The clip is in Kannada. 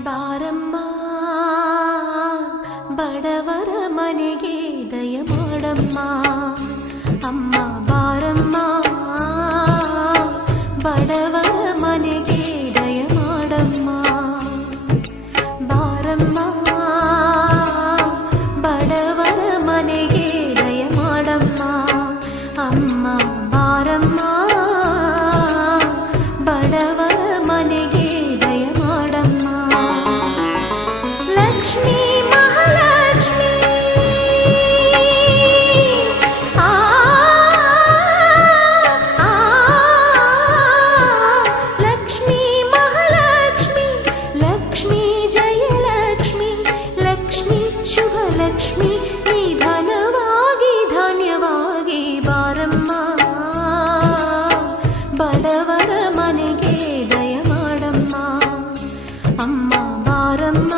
ಬಾರಮ್ಮ ಬಡವರ ಮನೆಗೆ ದಯ ಮಾಡಮ್ಮ ಅಮ್ಮ ಬಾರಮ್ಮ ಬಡವರ ಮನೆಗೆ ದಯ ಮಾಡಮ್ಮ ಬಾರಮ್ಮ ಬಡವರ ಮನೆಗೆ ದಯ ಮಾಡಮ್ಮ ಅಮ್ಮ ಬಾರಮ್ಮ ಬಡವರ ಮನೆಗೆ ದಯ ಮಾಡಮ್ಮ ಲಕ್ಷ್ಮೀ ಮಹಾಲಕ್ಷ್ಮಿ ಲಕ್ಷ್ಮೀ ಮಹಾಲಕ್ಷ್ಮಿ ಲಕ್ಷ್ಮೀ ಜಯಲಕ್ಷ್ಮಿ ಲಕ್ಷ್ಮೀ ಶುಭ ಲಕ್ಷ್ಮಿ ನಿಧಾನವಾಗಿ ಧಾನ್ಯವಾಗಿ ಬಾರಮ್ಮ ಬಡವರ ಮನೆಗೆ ದಯ ಮಾಡಮ್ಮ ಅಮ್ಮ ಬಾರಮ್ಮ